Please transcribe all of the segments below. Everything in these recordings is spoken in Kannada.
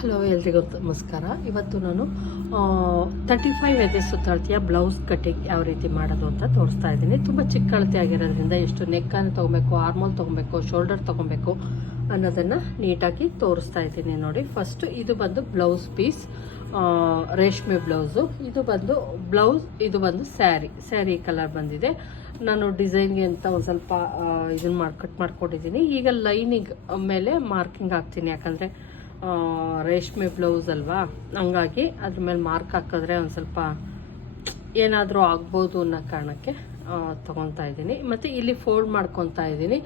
ಹಲೋ ಎಲ್ರಿಗೂ ನಮಸ್ಕಾರ. ಇವತ್ತು ನಾನು ತರ್ಟಿ ಫೈವ್ ಎದೆ ಸುತ್ತಳತೆಯ ಬ್ಲೌಸ್ ಕಟಿಂಗ್ ಯಾವ ರೀತಿ ಮಾಡೋದು ಅಂತ ತೋರಿಸ್ತಾ ಇದ್ದೀನಿ. ತುಂಬ ಚಿಕ್ಕ ಅಳತೆ ಆಗಿರೋದ್ರಿಂದ ಎಷ್ಟು ನೆಕ್ಕನ್ನು ತೊಗೊಬೇಕು ಆರ್ಮೋಲ್ ತೊಗೊಬೇಕು ಶೋಲ್ಡರ್ ತೊಗೊಬೇಕು ಅನ್ನೋದನ್ನು ನೀಟಾಗಿ ತೋರಿಸ್ತಾ ಇದ್ದೀನಿ ನೋಡಿ. ಫಸ್ಟು ಇದು ಬಂದು ಬ್ಲೌಸ್ ಪೀಸ್ ರೇಷ್ಮೆ ಬ್ಲೌಸು ಇದು ಬಂದು ಬ್ಲೌಸ್ ಇದು ಬಂದು ಸ್ಯಾರಿ ಸ್ಯಾರಿ ಕಲರ್ ಬಂದಿದೆ. ನಾನು ಡಿಸೈನ್ಗೆ ಅಂತ ಒಂದು ಸ್ವಲ್ಪ ಇದನ್ನು ಮಾಡಿ ಕಟ್ ಮಾಡ್ಕೊಂಡಿದ್ದೀನಿ. ಈಗ ಲೈನಿಂಗ್ ಮೇಲೆ ಮಾರ್ಕಿಂಗ್ ಹಾಕ್ತೀನಿ. ಯಾಕಂದರೆ ರೇಷ್ಮೆ ಬ್ಲೌಸ್ ಅಲ್ವಾ? ಹಂಗಾಗಿ ಅದ್ರ ಮೇಲೆ ಮಾರ್ಕ್ ಹಾಕಿದ್ರೆ ಒಂದು ಸ್ವಲ್ಪ ಏನಾದರೂ ಆಗ್ಬೋದು ಅನ್ನೋ ಕಾರಣಕ್ಕೆ ತೊಗೊತಾ ಇದ್ದೀನಿ. ಮತ್ತು ಇಲ್ಲಿ ಫೋಲ್ಡ್ ಮಾಡ್ಕೊತಾ ಇದ್ದೀನಿ.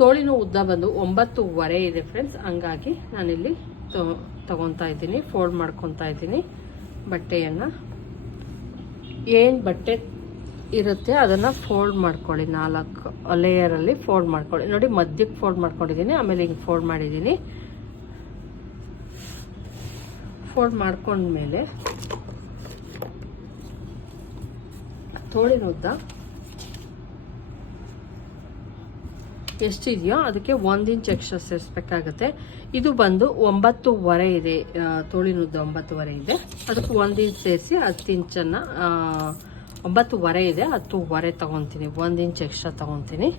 ತೋಳಿನೂ ಉದ್ದ ಬಂದು ಒಂಬತ್ತುವರೆ ಇದೆ ಫ್ರೆಂಡ್ಸ್ ಹಂಗಾಗಿ ನಾನಿಲ್ಲಿ ತಗೊತಾ ಇದ್ದೀನಿ ಫೋಲ್ಡ್ ಮಾಡ್ಕೊತಾ ಇದ್ದೀನಿ ಬಟ್ಟೆಯನ್ನು. ಏನು ಬಟ್ಟೆ ಇರುತ್ತೆ ಅದನ್ನು ಫೋಲ್ಡ್ ಮಾಡ್ಕೊಳ್ಳಿ. ನಾಲ್ಕು ಲೇಯರಲ್ಲಿ ಫೋಲ್ಡ್ ಮಾಡ್ಕೊಳ್ಳಿ. ನೋಡಿ ಮಧ್ಯಕ್ಕೆ ಫೋಲ್ಡ್ ಮಾಡ್ಕೊಂಡಿದ್ದೀನಿ, ಆಮೇಲೆ ಹಿಂಗೆ ಫೋಲ್ಡ್ ಮಾಡಿದ್ದೀನಿ. ಫೋಲ್ಡ್ ಮಾಡ್ಕೊಂಡ್ಮೇಲೆ ತೋಳಿನ ಉದ್ದ ಎಷ್ಟಿದೆಯೋ ಅದಕ್ಕೆ ಒಂದು ಇಂಚ್ ಎಕ್ಸ್ಟ್ರಾ ಸೇರಿಸ್ಬೇಕಾಗತ್ತೆ. ಇದು ಬಂದು ಒಂಬತ್ತುವರೆ ಇದೆ. ಆ, ತೋಳಿನ ಉದ್ದ ಒಂಬತ್ತುವರೆ ಇದೆ. ಅದಕ್ಕೆ ಒಂದು ಇಂಚ್ ಸೇರಿಸಿ ಹತ್ತು ಇಂಚನ್ನು ಒಂಬತ್ತುವರೆ ಇದೆ. ಹತ್ತುವರೆ ತೊಗೊತೀನಿ. ಒಂದು ಇಂಚ್ ಎಕ್ಸ್ಟ್ರಾ ತೊಗೊತೀನಿ.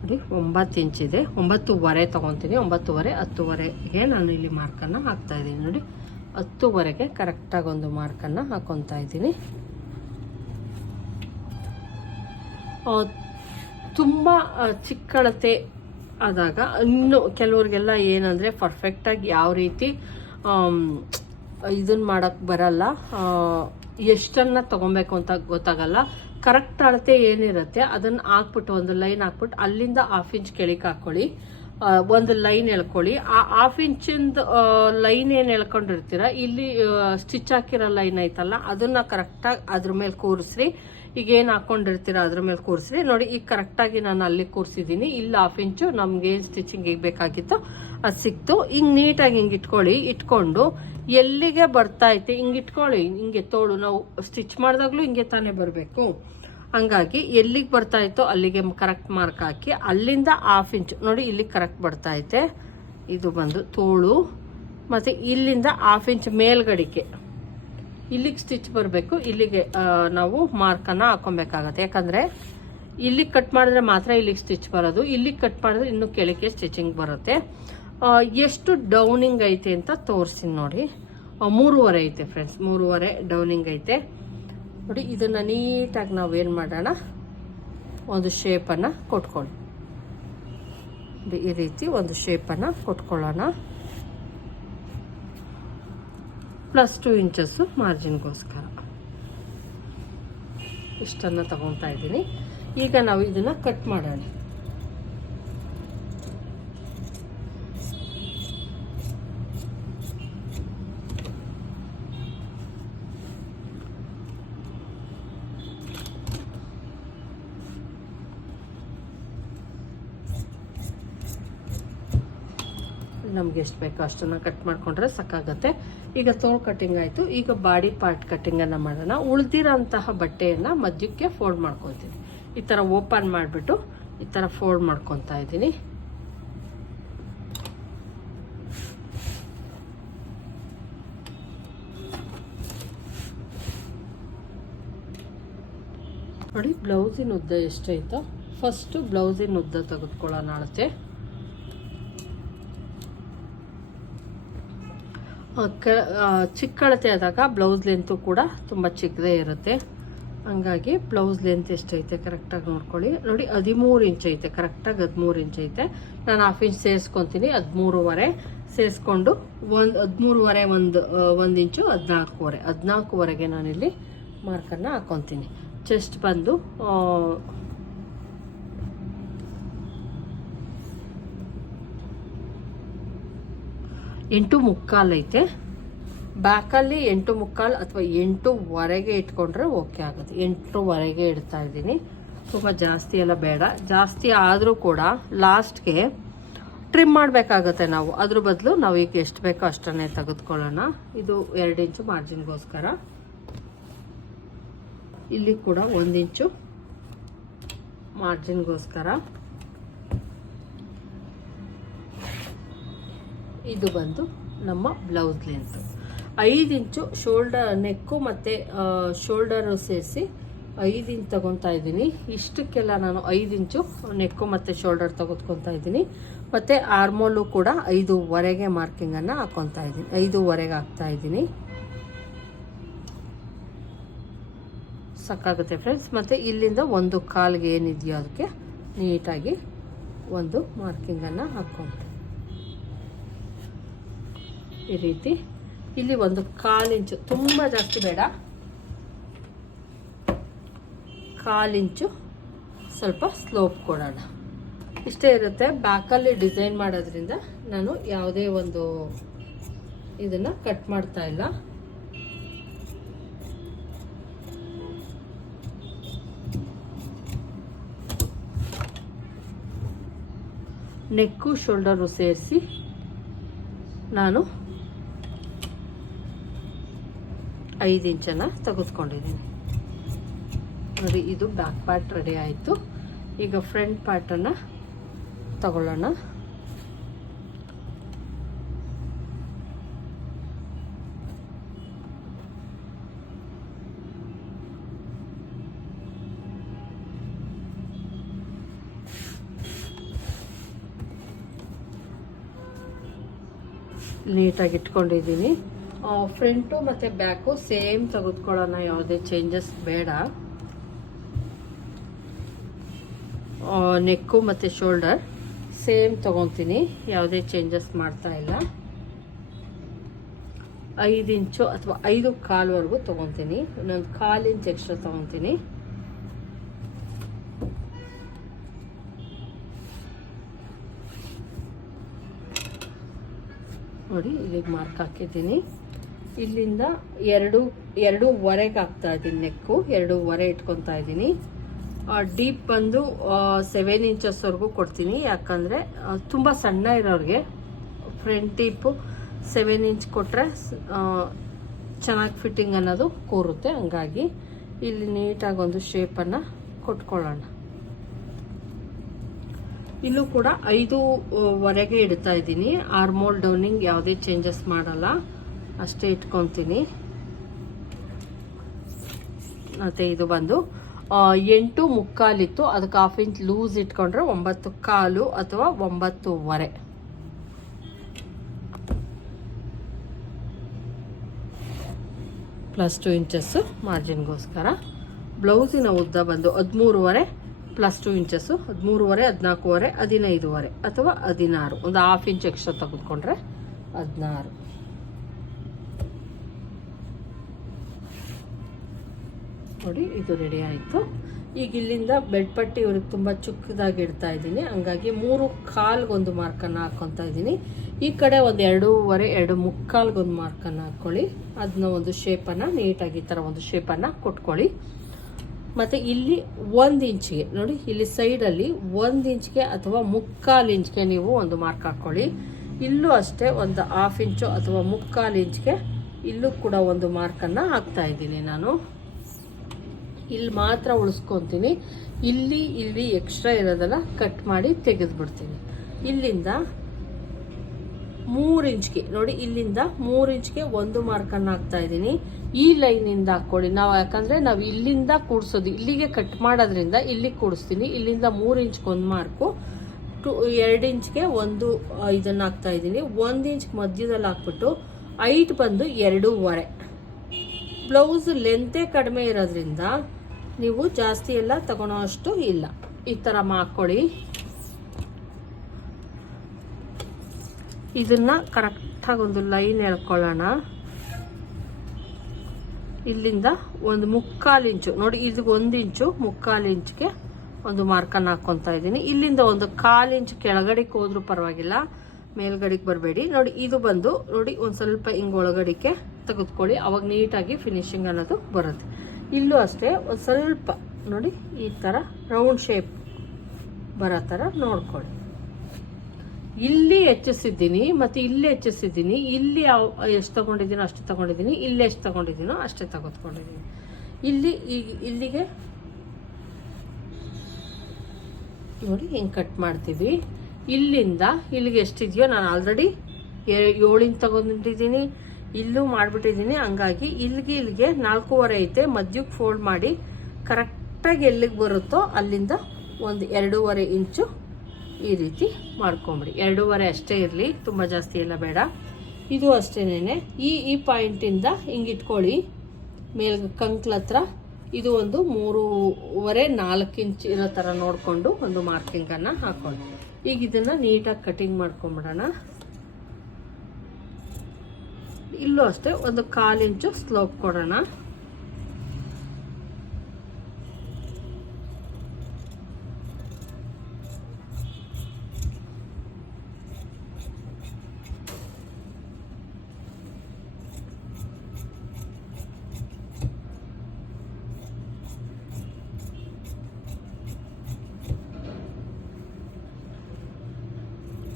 ನೋಡಿ ಒಂಬತ್ತು ಇಂಚ್ ಇದೆ. ಒಂಬತ್ತುವರೆ ತೊಗೊತೀನಿ. ಒಂಬತ್ತುವರೆ ಹತ್ತುವರೆಗೆ ನಾನು ಇಲ್ಲಿ ಮಾರ್ಕನ್ನು ಹಾಕ್ತಾಯಿದ್ದೀನಿ ನೋಡಿ. ಹತ್ತುವರೆಗೆ ಕರೆಕ್ಟಾಗಿ ಒಂದು ಮಾರ್ಕನ್ನು ಹಾಕೊತಾ ಇದ್ದೀನಿ. ತುಂಬ ಚಿಕ್ಕಳತೆ ಆದಾಗ ಇನ್ನು ಕೆಲವ್ರಿಗೆಲ್ಲ ಏನಂದರೆ ಪರ್ಫೆಕ್ಟಾಗಿ ಯಾವ ರೀತಿ ಇದನ್ನ ಮಾಡೋಕ್ಕೆ ಬರಲ್ಲ. ಎಷ್ಟನ್ನು ತಗೊಬೇಕು ಅಂತ ಗೊತ್ತಾಗಲ್ಲ. ಕರೆಕ್ಟ್ ಅಳತೆ ಏನಿರುತ್ತೆ ಅದನ್ನು ಹಾಕ್ಬಿಟ್ಟು ಒಂದು ಲೈನ್ ಹಾಕ್ಬಿಟ್ಟು ಅಲ್ಲಿಂದ ಹಾಫ್ ಇಂಚ್ ಕೆಳಗೆ ಹಾಕ್ಕೊಳ್ಳಿ ಒಂದು ಲೈನ್ ಎಳ್ಕೊಳ್ಳಿ. ಆ ಹಾಫ್ ಇಂಚಿಂದ ಲೈನ್ ಏನು ಎಳ್ಕೊಂಡಿರ್ತೀರ, ಇಲ್ಲಿ ಸ್ಟಿಚ್ ಹಾಕಿರೋ ಲೈನ್ ಐತಲ್ಲ, ಅದನ್ನ ಕರೆಕ್ಟಾಗಿ ಅದ್ರ ಮೇಲೆ ಕೂರಿಸ್ರಿ. ಈಗ ಏನು ಹಾಕೊಂಡಿರ್ತೀರ ಅದ್ರ ಮೇಲೆ ಕೂರಿಸ್ರಿ. ನೋಡಿ, ಈಗ ಕರೆಕ್ಟಾಗಿ ನಾನು ಅಲ್ಲಿ ಕೂರಿಸಿದ್ದೀನಿ. ಇಲ್ಲಿ ಹಾಫ್ ಇಂಚು, ನಮ್ಗೆ ಸ್ಟಿಚಿಂಗ್ ಈಗ ಬೇಕಾಗಿತ್ತು ಅದು ಸಿಕ್ತು. ಹಿಂಗೆ ನೀಟಾಗಿ ಹಿಂಗೆ ಇಟ್ಕೊಳ್ಳಿ. ಇಟ್ಕೊಂಡು ಎಲ್ಲಿಗೆ ಬರ್ತಾ ಐತೆ, ಹಿಂಗೆ ಇಟ್ಕೊಳ್ಳಿ. ಹಿಂಗೆ ತೋಳು, ನಾವು ಸ್ಟಿಚ್ ಮಾಡಿದಾಗ್ಲೂ ಹಿಂಗೆ ತಾನೇ ಬರಬೇಕು. ಹಂಗಾಗಿ ಎಲ್ಲಿಗೆ ಬರ್ತಾ ಇತ್ತೋ ಅಲ್ಲಿಗೆ ಕರೆಕ್ಟ್ ಮಾರ್ಕ್ ಹಾಕಿ ಅಲ್ಲಿಂದ ಹಾಫ್ ಇಂಚ್ ನೋಡಿ ಇಲ್ಲಿ ಕರೆಕ್ಟ್ ಬರ್ತಾ ಐತೆ. ಇದು ಬಂದು ತೋಳು. ಮತ್ತು ಇಲ್ಲಿಂದ ಹಾಫ್ ಇಂಚ್ ಮೇಲ್ಗಡಿಕೆ. ಇಲ್ಲಿಗೆ ಸ್ಟಿಚ್ ಬರಬೇಕು. ಇಲ್ಲಿಗೆ ನಾವು ಮಾರ್ಕನ್ನು ಹಾಕೊಬೇಕಾಗತ್ತೆ. ಯಾಕಂದರೆ ಇಲ್ಲಿಗೆ ಕಟ್ ಮಾಡಿದ್ರೆ ಮಾತ್ರ ಇಲ್ಲಿಗೆ ಸ್ಟಿಚ್ ಬರೋದು. ಇಲ್ಲಿಗೆ ಕಟ್ ಮಾಡಿದ್ರೆ ಇನ್ನು ಕೆಳಕ್ಕೆ ಸ್ಟಿಚಿಂಗ್ ಬರುತ್ತೆ. ಎಷ್ಟು ಡೌನಿಂಗ್ ಐತೆ ಅಂತ ತೋರಿಸ್ತೀನಿ ನೋಡಿ. ಮೂರುವರೆ ಐತೆ ಫ್ರೆಂಡ್ಸ್ ಮೂರುವರೆ ಡೌನಿಂಗ್ ಐತೆ. ನೋಡಿ, ಇದನ್ನು ನೀಟಾಗಿ ನಾವು ಏನು ಮಾಡೋಣ? ಒಂದು ಶೇಪನ್ನು ಕೊಟ್ಕೊಳ್ಳಿ. ಈ ರೀತಿ ಒಂದು ಶೇಪನ್ನು ಕೊಟ್ಕೊಳ್ಳೋಣ. ಪ್ಲಸ್ ಟು ಇಂಚಸ್ಸು ಮಾರ್ಜಿನ್ಗೋಸ್ಕರ ಇಷ್ಟನ್ನು ತಗೊತಾ ಇದ್ದೀನಿ. ಈಗ ನಾವು ಇದನ್ನು ಕಟ್ ಮಾಡೋಣ. ನಮ್ಗೆ ಎಷ್ಟು ಬೇಕೋ ಅಷ್ಟನ್ನು ಕಟ್ ಮಾಡ್ಕೊಂಡ್ರೆ ಸಾಕಾಗತ್ತೆ. ಈಗ ತೋಳು ಕಟ್ಟಿಂಗ್ ಆಯಿತು. ಈಗ ಬಾಡಿ ಪಾರ್ಟ್ ಕಟ್ಟಿಂಗನ್ನು ಮಾಡೋಣ. ಉಳ್ದಿರೋಂತಹ ಬಟ್ಟೆಯನ್ನು ಮಧ್ಯಕ್ಕೆ ಫೋಲ್ಡ್ ಮಾಡ್ಕೊತೀನಿ ಈ ಥರ ಓಪನ್ ಮಾಡಿಬಿಟ್ಟು ಈ ಥರ ಫೋಲ್ಡ್ ಮಾಡ್ಕೊತಾ ಇದ್ದೀನಿ. ನೋಡಿ ಬ್ಲೌಸಿನ ಉದ್ದ ಎಷ್ಟೈತೋ ಫಸ್ಟು ಬ್ಲೌಸಿನ ಉದ್ದ ತೆಗೆದುಕೊಳ್ಳೋಣ ಅಳತೆ ಆ, ಕ- ಆ, ಚಿಕ್ಕ ಅಳತೆ ಆದಾಗ ಬ್ಲೌಸ್ ಲೆಂತು ಕೂಡ ತುಂಬ ಚಿಕ್ಕದೇ ಇರುತ್ತೆ. ಹಂಗಾಗಿ ಬ್ಲೌಸ್ ಲೆಂತ್ ಎಷ್ಟೈತೆ ಕರೆಕ್ಟಾಗಿ ನೋಡ್ಕೊಳ್ಳಿ. ನೋಡಿ, ಹದಿಮೂರು ಇಂಚ್ ಐತೆ ಕರೆಕ್ಟಾಗಿ ಹದಿಮೂರು ಇಂಚ್ ಐತೆ. ನಾನು ಹಾಫ್ ಇಂಚ್ ಸೇರಿಸ್ಕೊತೀನಿ, ಹದಿಮೂರುವರೆ. ಸೇರಿಸ್ಕೊಂಡು ಒಂದು, ಹದಿಮೂರುವರೆ ಒಂದು ಒಂದು ಇಂಚು ಹದಿನಾಲ್ಕೂವರೆ. ಹದಿನಾಲ್ಕುವರೆಗೆ ನಾನಿಲ್ಲಿ ಮಾರ್ಕನ್ನು ಹಾಕ್ಕೊತೀನಿ ಚೆಸ್ಟ್ ಬಂದು ಎಂಟು ಮುಕ್ಕಾಲು ಐತೆ. ಬ್ಯಾಕಲ್ಲಿ ಎಂಟು ಮುಕ್ಕಾಲು ಅಥವಾ ಎಂಟುವರೆಗೆ ಇಟ್ಕೊಂಡ್ರೆ ಓಕೆ ಆಗುತ್ತೆ. ಎಂಟುವರೆಗೆ ಇಡ್ತಾ ಇದ್ದೀನಿ. ತುಂಬ ಜಾಸ್ತಿ ಎಲ್ಲ ಬೇಡ. ಜಾಸ್ತಿ ಆದರೂ ಕೂಡ ಲಾಸ್ಟ್ಗೆ ಟ್ರಿಮ್ ಮಾಡಬೇಕಾಗತ್ತೆ ನಾವು. ಅದ್ರ ಬದಲು ನಾವು ಈಗ ಎಷ್ಟು ಬೇಕೋ ಅಷ್ಟನ್ನೇ ತೆಗೆದುಕೊಳ್ಳೋಣ. ಇದು ಎರಡು ಇಂಚು ಮಾರ್ಜಿನ್ಗೋಸ್ಕರ. ಇಲ್ಲಿ ಕೂಡ ಒಂದು ಇಂಚು ಮಾರ್ಜಿನ್ಗೋಸ್ಕರ. ಇದು ಬಂದು ನಮ್ಮ ಬ್ಲೌಸ್ ಲೆಂತ್ ಐದು ಇಂಚು ಶೋಲ್ಡರ್ ನೆಕ್ಕು ಮತ್ತು ಶೋಲ್ಡರು ಸೇರಿಸಿ ಐದು ಇಂಚು ತಗೊತಾ ಇದ್ದೀನಿ. ಇಷ್ಟಕ್ಕೆಲ್ಲ ನಾನು ಐದು ಇಂಚು ನೆಕ್ಕು ಮತ್ತು ಶೋಲ್ಡರ್ ತೆಗೆದುಕೊತಾ ಇದ್ದೀನಿ. ಮತ್ತು ಆರ್ಮೋಲು ಕೂಡ ಐದೂವರೆಗೆ ಮಾರ್ಕಿಂಗನ್ನು ಹಾಕ್ಕೊತಾ ಇದ್ದೀನಿ. ಐದೂವರೆಗೆ ಹಾಕ್ತಾ ಇದ್ದೀನಿ. ಸಾಕಾಗುತ್ತೆ ಫ್ರೆಂಡ್ಸ್ ಮತ್ತು ಇಲ್ಲಿಂದ ಒಂದು ಕಾಲ್ಗೆ ಏನಿದೆಯೋ ಅದಕ್ಕೆ ನೀಟಾಗಿ ಒಂದು ಮಾರ್ಕಿಂಗನ್ನು ಹಾಕ್ಕೊಂತ. ಈ ರೀತಿ. ಇಲ್ಲಿ ಒಂದು ಕಾಲು ಇಂಚು. ತುಂಬ ಜಾಸ್ತಿ ಬೇಡ. ಕಾಲಿಂಚು ಸ್ವಲ್ಪ ಸ್ಲೋಪ್ ಕೊಡೋಣ. ಇಷ್ಟೇ ಇರುತ್ತೆ. ಬ್ಯಾಕಲ್ಲಿ ಡಿಸೈನ್ ಮಾಡೋದ್ರಿಂದ ನಾನು ಯಾವುದೇ ಒಂದು ಇದನ್ನು ಕಟ್ ಮಾಡ್ತಾ ಇಲ್ಲ. ನೆಕ್ಕು ಶೋಲ್ಡರು ಸೇರಿಸಿ ನಾನು ಐದು ಇಂಚನ್ನು ತೆಗೆದುಕೊಂಡಿದ್ದೀನಿ. ನೋಡಿ, ಇದು ಬ್ಯಾಕ್ ಪಾರ್ಟ್ ರೆಡಿ ಆಯಿತು. ಈಗ ಫ್ರಂಟ್ ಪಾರ್ಟನ್ನು ತಗೊಳ್ಳೋಣ. ನೀಟಾಗಿ ಇಟ್ಕೊಂಡಿದ್ದೀನಿ. ಫ್ರಂಟು ಮತ್ತು ಬ್ಯಾಕು ಸೇಮ್ ತೆಗೆದುಕೊಳ್ಳೋಣ, ಯಾವುದೇ ಚೇಂಜಸ್ ಬೇಡ. ನೆಕ್ಕು ಮತ್ತು ಶೋಲ್ಡರ್ ಸೇಮ್ ತೊಗೊತೀನಿ, ಯಾವುದೇ ಚೇಂಜಸ್ ಮಾಡ್ತಾ ಇಲ್ಲ. ಐದು ಇಂಚು ಅಥವಾ ಐದು ಕಾಲ್ವರೆಗೂ ತೊಗೊತೀನಿ, ಇನ್ನೊಂದು ಕಾಲು ಇಂಚ್ ಎಕ್ಸ್ಟ್ರಾ ತೊಗೊತೀನಿ. ನೋಡಿ, ಇಲ್ಲಿಗೆ ಮಾರ್ಕ್ ಹಾಕಿದ್ದೀನಿ. ಇಲ್ಲಿಂದ ಎರಡು ಎರಡೂವರೆಗೆ ಹಾಕ್ತಾ ಇದ್ದೀನಿ ನೆಕ್ಕು. ಎರಡೂವರೆ ಇಟ್ಕೊತಾ ಇದ್ದೀನಿ ಡೀಪ್ ಬಂದು ಸೆವೆನ್ ಇಂಚಸ್ವರೆಗೂ ಕೊಡ್ತೀನಿ. ಯಾಕಂದರೆ ತುಂಬ ಸಣ್ಣ ಇರೋರಿಗೆ ಫ್ರಂಟ್ ಡೀಪು ಸೆವೆನ್ ಇಂಚ್ ಕೊಟ್ಟರೆ ಚೆನ್ನಾಗಿ ಫಿಟ್ಟಿಂಗ್ ಅನ್ನೋದು ಕೂರುತ್ತೆ. ಹಂಗಾಗಿ ಇಲ್ಲಿ ನೀಟಾಗಿ ಒಂದು ಶೇಪನ್ನು ಕೊಟ್ಕೊಳ್ಳೋಣ. ಇಲ್ಲೂ ಕೂಡ ಐದೂವರೆಗೆ ಇಡ್ತಾ ಇದ್ದೀನಿ ಆರ್ಮೋಲ್ ಡೌನಿಂಗ್ ಯಾವುದೇ ಚೇಂಜಸ್ ಮಾಡಲ್ಲ. ಅಷ್ಟೇ ಇಟ್ಕೊತೀನಿ. ಮತ್ತು ಇದು ಬಂದು ಎಂಟು ಮುಕ್ಕಾಲಿತ್ತು. ಅದಕ್ಕೆ ಹಾಫ್ ಇಂಚ್ ಲೂಸ್ ಇಟ್ಕೊಂಡ್ರೆ ಒಂಬತ್ತು ಕಾಲು ಅಥವಾ ಒಂಬತ್ತುವರೆ. ಪ್ಲಸ್ ಟು ಇಂಚಸ್ಸು ಮಾರ್ಜಿನ್ಗೋಸ್ಕರ ಬ್ಲೌಸಿನ ಉದ್ದ ಬಂದು ಹದಿಮೂರುವರೆ ಪ್ಲಸ್ ಟು ಇಂಚಸ್ಸು ಹದಿಮೂರುವರೆ, ಹದಿನಾಲ್ಕೂವರೆ, ಹದಿನೈದುವರೆ ಅಥವಾ ಹದಿನಾರು. ಒಂದು ಹಾಫ್ ಇಂಚ್ ಎಕ್ಸ್ಟ್ರಾ ತೆಗೆದುಕೊಂಡ್ರೆ ಹದಿನಾರು. ನೋಡಿ, ಇದು ರೆಡಿ ಆಯಿತು. ಈಗ ಇಲ್ಲಿಂದ ಬೆಡ್ ಪಟ್ಟಿ ಇವ್ರಿಗೆ ತುಂಬ ಚಿಕ್ಕದಾಗಿ ಇಡ್ತಾ ಇದ್ದೀನಿ. ಹಂಗಾಗಿ ಮೂರು ಕಾಲ್ಗೊಂದು ಮಾರ್ಕನ್ನು ಹಾಕ್ಕೊತಾ ಇದ್ದೀನಿ. ಈ ಕಡೆ ಒಂದು ಎರಡೂವರೆ, ಎರಡು ಮುಕ್ಕಾಲ್ಗೊಂದು ಮಾರ್ಕನ್ನು ಹಾಕ್ಕೊಳ್ಳಿ ಅದನ್ನ ಒಂದು ಶೇಪನ್ನು ನೀಟಾಗಿ ಈ ಥರ ಒಂದು ಶೇಪನ್ನು ಕೊಟ್ಕೊಳ್ಳಿ. ಮತ್ತು ಇಲ್ಲಿ ಒಂದು ಇಂಚಿಗೆ, ನೋಡಿ, ಇಲ್ಲಿ ಸೈಡಲ್ಲಿ ಒಂದು ಇಂಚ್ಗೆ ಅಥವಾ ಮುಕ್ಕಾಲು ಇಂಚ್ಗೆ ನೀವು ಒಂದು ಮಾರ್ಕ್ ಹಾಕ್ಕೊಳ್ಳಿ ಇಲ್ಲೂ ಅಷ್ಟೇ ಒಂದು ಹಾಫ್ ಇಂಚು ಅಥವಾ ಮುಕ್ಕಾಲು ಇಂಚ್ಗೆ ಇಲ್ಲೂ ಕೂಡ ಒಂದು ಮಾರ್ಕನ್ನು ಹಾಕ್ತಾ ಇದ್ದೀನಿ ನಾನು. ಇಲ್ಲಿ ಮಾತ್ರ ಉಳಿಸ್ಕೊತೀನಿ. ಇಲ್ಲಿ ಇಲ್ಲಿ ಎಕ್ಸ್ಟ್ರಾ ಇರೋದೆಲ್ಲ ಕಟ್ ಮಾಡಿ ತೆಗೆದ್ಬಿಡ್ತೀನಿ. ಇಲ್ಲಿಂದ ಮೂರು ಇಂಚ್ಗೆ, ನೋಡಿ ಇಲ್ಲಿಂದ ಮೂರು ಇಂಚ್ಗೆ ಒಂದು ಮಾರ್ಕನ್ನು ಹಾಕ್ತಾ ಇದ್ದೀನಿ. ಈ ಲೈನಿಂದ ಹಾಕ್ಕೊಳ್ಳಿ. ನಾವು ಯಾಕಂದರೆ ನಾವು ಇಲ್ಲಿಂದ ಕೂಡಿಸೋದು, ಇಲ್ಲಿಗೆ ಕಟ್ ಮಾಡೋದ್ರಿಂದ ಇಲ್ಲಿಗೆ ಕೂಡಿಸ್ತೀನಿ. ಇಲ್ಲಿಂದ ಮೂರು ಇಂಚ್ಗೆ ಒಂದು ಮಾರ್ಕು ಟು, ಎರಡು ಇಂಚ್ಗೆ ಒಂದು ಇದನ್ನು ಹಾಕ್ತಾ ಇದ್ದೀನಿ. ಒಂದು ಇಂಚ್ ಮಧ್ಯದಲ್ಲಿ ಹಾಕ್ಬಿಟ್ಟು ಐಟ್ ಬಂದು ಎರಡೂವರೆ. ಬ್ಲೌಸ್ ಲೆಂತೆ ಕಡಿಮೆ ಇರೋದ್ರಿಂದ ನೀವು ಜಾಸ್ತಿ ಎಲ್ಲ ತಗೊಳೋ ಅಷ್ಟು ಇಲ್ಲ. ಈ ಥರ ಮಾಡ್ಕೊಳ್ಳಿ. ಇದನ್ನ ಕರೆಕ್ಟಾಗಿ ಒಂದು ಲೈನ್ ಎಳ್ಕೊಳ್ಳೋಣ. ಇಲ್ಲಿಂದ ಒಂದು ಮುಕ್ಕಾಲು ಇಂಚು. ನೋಡಿ, ಇದು ಒಂದು ಇಂಚು, ಮುಕ್ಕಾಲು ಇಂಚ್ಗೆ ಒಂದು ಮಾರ್ಕನ್ನು ಹಾಕ್ಕೊತಾ ಇದ್ದೀನಿ. ಇಲ್ಲಿಂದ ಒಂದು ಕಾಲು ಇಂಚು ಕೆಳಗಡೆಗೆ ಹೋದ್ರೂ ಪರವಾಗಿಲ್ಲ. ಮೇಲ್ಗಡೆಗೆ ಬರಬೇಡಿ. ನೋಡಿ, ಇದು ಬಂದು, ನೋಡಿ, ಒಂದು ಸ್ವಲ್ಪ ಹಿಂಗೆ ಒಳಗಡೆಗೆ ತೆಗೆದುಕೊಳ್ಳಿ. ಅವಾಗ ನೀಟಾಗಿ ಫಿನಿಶಿಂಗ್ ಅನ್ನೋದು ಬರುತ್ತೆ. ಇಲ್ಲೂ ಅಷ್ಟೇ ಒಂದು ಸ್ವಲ್ಪ ನೋಡಿ ಈ ಥರ ರೌಂಡ್ ಶೇಪ್ ಬರೋ ಥರ ನೋಡ್ಕೊಳ್ಳಿ. ಇಲ್ಲಿ ಹೆಚ್ಚಿಸಿದ್ದೀನಿ, ಮತ್ತು ಇಲ್ಲಿ ಹೆಚ್ಚಿಸಿದ್ದೀನಿ, ಇಲ್ಲಿ ಯಾವ ಎಷ್ಟು ತಗೊಂಡಿದ್ದೀನೋ ಅಷ್ಟು ತಗೊಂಡಿದ್ದೀನಿ, ಇಲ್ಲಿ ಎಷ್ಟು ತಗೊಂಡಿದ್ದೀನೋ ಅಷ್ಟೇ ತೆಗೆದುಕೊಂಡಿದ್ದೀನಿ. ಇಲ್ಲಿ ಈಗ ಇಲ್ಲಿಗೆ ನೋಡಿ ಹಿಂಗೆ ಕಟ್ ಮಾಡ್ತೀವಿ. ಇಲ್ಲಿಂದ ಇಲ್ಲಿಗೆ ಎಷ್ಟಿದೆಯೋ ನಾನು ಆಲ್ರೆಡಿ ಏಳಿಂದ ತಗೊಂಡಿದ್ದೀನಿ. ಇಲ್ಲೂ ಮಾಡಿಬಿಟ್ಟಿದ್ದೀನಿ. ಹಂಗಾಗಿ ಇಲ್ಲಿಗೆ ಇಲ್ಲಿಗೆ ನಾಲ್ಕೂವರೆ ಐತೆ. ಮಧ್ಯಕ್ಕೆ ಫೋಲ್ಡ್ ಮಾಡಿ ಕರೆಕ್ಟಾಗಿ ಎಲ್ಲಿಗೆ ಬರುತ್ತೋ ಅಲ್ಲಿಂದ ಒಂದು ಎರಡೂವರೆ ಇಂಚು ಈ ರೀತಿ ಮಾಡ್ಕೊಂಬಿಡಿ. ಎರಡೂವರೆ ಅಷ್ಟೇ ಇರಲಿ. ತುಂಬ ಜಾಸ್ತಿ ಎಲ್ಲ ಬೇಡ. ಇದು ಅಷ್ಟೇನೆ ಈ ಈ ಪಾಯಿಂಟಿಂದ ಹಿಂಗೆ ಇಟ್ಕೊಳ್ಳಿ. ಮೇಲ್ ಕಂಕ್ಲ ಹತ್ರ ಇದು ಒಂದು ಮೂರುವರೆ ನಾಲ್ಕು ಇಂಚ್ ಇರೋ ಥರ ನೋಡಿಕೊಂಡು ಒಂದು ಮಾರ್ಕಿಂಗನ್ನು ಹಾಕೊಳ್ಳಿ. ಈಗ ಇದನ್ನು ನೀಟಾಗಿ ಕಟಿಂಗ್ ಮಾಡ್ಕೊಂಬಿಡೋಣ. ಇಲ್ಲೂ ಅಷ್ಟೇ, ಒಂದು ಕಾಲು ಇಂಚು ಸ್ಲೋಪ್ ಕೊಡೋಣ.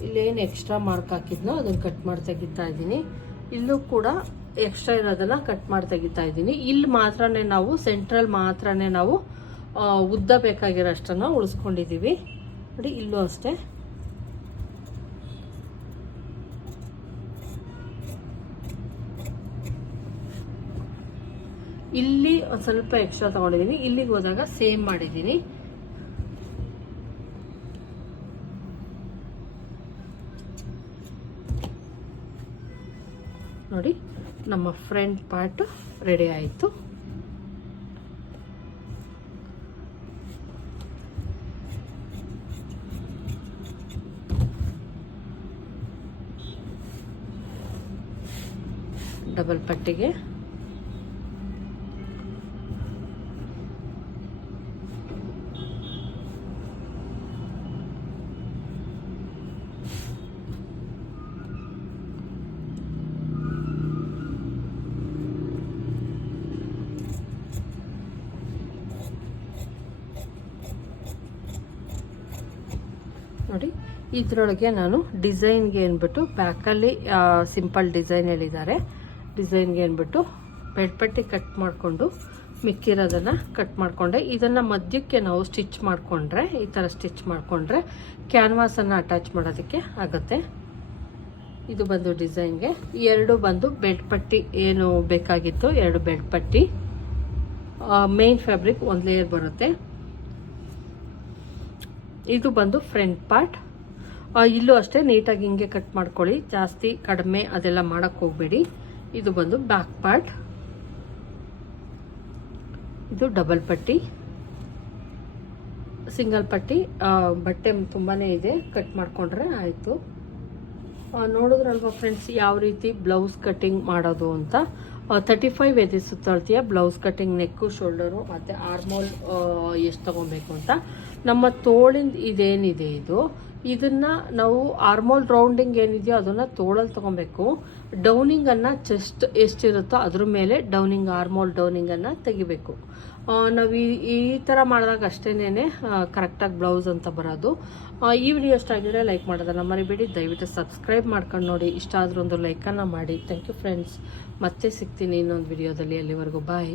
ಇಲ್ಲೇನು ಎಕ್ಸ್ಟ್ರಾ ಮಾರ್ಕ್ ಹಾಕಿದ್ನೋ, ಅದನ್ನು ಕಟ್ ಮಾಡಿ ತೆಗಿತಾ ಇದ್ದೀನಿ. ಇಲ್ಲೂ ಕೂಡ ಎಕ್ಸ್ಟ್ರಾ ಇರೋದನ್ನ ಕಟ್ ಮಾಡಿ ತೆಗಿತಾ ಇದ್ದೀನಿ. ಇಲ್ಲಿ ಮಾತ್ರನೇ ನಾವು ಸೆಂಟ್ರಲ್ ಮಾತ್ರನೇ ನಾವು ಉದ್ದ ಬೇಕಾಗಿರೋ ಅಷ್ಟನ್ನು ಉಳಿಸ್ಕೊಂಡಿದ್ದೀವಿ ನೋಡಿ, ಇಲ್ಲೂ ಅಷ್ಟೇ. ಇಲ್ಲಿ ಒಂದು ಸ್ವಲ್ಪ ಎಕ್ಸ್ಟ್ರಾ ತಗೊಂಡಿದ್ದೀನಿ ಇಲ್ಲಿಗೆ ಹೋದಾಗ ಸೇಮ್ ಮಾಡಿದ್ದೀನಿ ನೋಡಿ ನಮ್ಮ ಫ್ರಂಟ್ ಪಾರ್ಟ್ ರೆಡಿ ಆಯಿತು. ಡಬಲ್ ಪಟ್ಟಿಗೆ ನೋಡಿ ಇದರೊಳಗೆ ನಾನು ಡಿಸೈನ್ಗೆ ಅಂದ್ಬಿಟ್ಟು ಬ್ಯಾಕಲ್ಲಿ ಸಿಂಪಲ್ ಡಿಸೈನ್ ಹೇಳಿದ್ದಾರೆ. ಡಿಸೈನ್ಗೆ ಅಂದ್ಬಿಟ್ಟು ಬೆಡ್ಪಟ್ಟಿ ಕಟ್ ಮಾಡಿಕೊಂಡು ಮಿಕ್ಕಿರೋದನ್ನು ಕಟ್ ಮಾಡಿಕೊಂಡೆ. ಇದನ್ನು ಮಧ್ಯಕ್ಕೆ ನಾವು ಸ್ಟಿಚ್ ಮಾಡಿಕೊಂಡ್ರೆ, ಈ ಥರ ಸ್ಟಿಚ್ ಮಾಡಿಕೊಂಡ್ರೆ ಕ್ಯಾನ್ವಾಸನ್ನು ಅಟ್ಯಾಚ್ ಮಾಡೋದಕ್ಕೆ ಆಗುತ್ತೆ. ಇದು ಬಂದು ಡಿಸೈನ್ಗೆ. ಎರಡು ಬಂದು ಬೆಡ್ ಪಟ್ಟಿ ಏನು ಬೇಕಾಗಿತ್ತು ಎರಡು ಬೆಡ್ ಪಟ್ಟಿ. ಮೇನ್ ಫ್ಯಾಬ್ರಿಕ್ ಒಂದು ಲೇಯರ್ ಬರುತ್ತೆ. ಇದು ಬಂದು ಫ್ರಂಟ್ ಪಾರ್ಟ್. ಇಲ್ಲೂ ಅಷ್ಟೇ ನೀಟಾಗಿ ಹಿಂಗೆ ಕಟ್ ಮಾಡ್ಕೊಳ್ಳಿ. ಜಾಸ್ತಿ, ಕಡಿಮೆ ಅದೆಲ್ಲ ಮಾಡಕ್ಕೆ ಹೋಗಬೇಡಿ. ಇದು ಬಂದು ಬ್ಯಾಕ್ ಪಾರ್ಟ್ ಇದು ಡಬಲ್ ಪಟ್ಟಿ. ಸಿಂಗಲ್ ಪಟ್ಟಿ. ಬಟ್ಟೆ ತುಂಬಾ ಇದೆ. ಕಟ್ ಮಾಡಿಕೊಂಡ್ರೆ ಆಯಿತು. ನೋಡಿದ್ರಲ್ವಾ ಫ್ರೆಂಡ್ಸ್ ಯಾವ ರೀತಿ ಬ್ಲೌಸ್ ಕಟ್ಟಿಂಗ್ ಮಾಡೋದು ಅಂತ? ತರ್ಟಿ ಫೈವ್ ಎದೆ ಸುತ್ತಳ್ತೀಯ ಬ್ಲೌಸ್ ಕಟ್ಟಿಂಗ್ ನೆಕ್ಕು ಶೋಲ್ಡರು ಮತ್ತು ಆರ್ಮೋಲ್ ಎಷ್ಟು ತೊಗೊಬೇಕು ಅಂತ? ನಮ್ಮ ತೋಳಿಂದ ಇದೇನಿದೆ ಇದು? ಇದನ್ನ ನಾವು ಆರ್ಮೋಲ್ ರೌಂಡಿಂಗ್ ಏನಿದೆಯೋ ಅದನ್ನು ತೋಳಲ್ಲಿ ತೊಗೊಬೇಕು. ಡೌನಿಂಗನ್ನು ಚೆಸ್ಟ್ ಎಷ್ಟಿರುತ್ತೋ ಅದ್ರ ಮೇಲೆ ಡೌನಿಂಗ್, ಆರ್ಮೋಲ್ ಡೌನಿಂಗನ್ನು ತೆಗಿಬೇಕು. ನಾವು ಈ ಈ ಥರ ಮಾಡಿದಾಗ ಅಷ್ಟೇನೆ ಕರೆಕ್ಟಾಗಿ ಬ್ಲೌಸ್ ಅಂತ ಬರೋದು. ಈ ವಿಡಿಯೋ ಇಷ್ಟ ಆಗಿದ್ರೆ ಲೈಕ್ ಮಾಡೋದನ್ನ ಮರಿಬೇಡಿ. ದಯವಿಟ್ಟು ಸಬ್ಸ್ಕ್ರೈಬ್ ಮಾಡ್ಕೊಂಡು ನೋಡಿ. ಇಷ್ಟ ಆದ್ರೂ ಒಂದು ಲೈಕನ್ನು ಮಾಡಿ. ಥ್ಯಾಂಕ್ ಯು ಫ್ರೆಂಡ್ಸ್ ಮತ್ತೆ ಸಿಗ್ತೀನಿ ಇನ್ನೊಂದು ವಿಡಿಯೋದಲ್ಲಿ ಅಲ್ಲಿವರೆಗೂ ಬಾಯ್